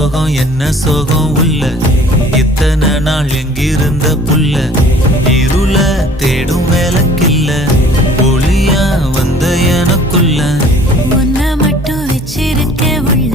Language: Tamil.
சோகம் என்ன சோகம் உள்ள இத்தனை நாள் எங்கிருந்த புல்ல இருள தேடும் வேலைக்கில்ல ஒளியா வந்த எனக்குள்ள உன்னை மட்டும் வச்சிருக்க உள்ள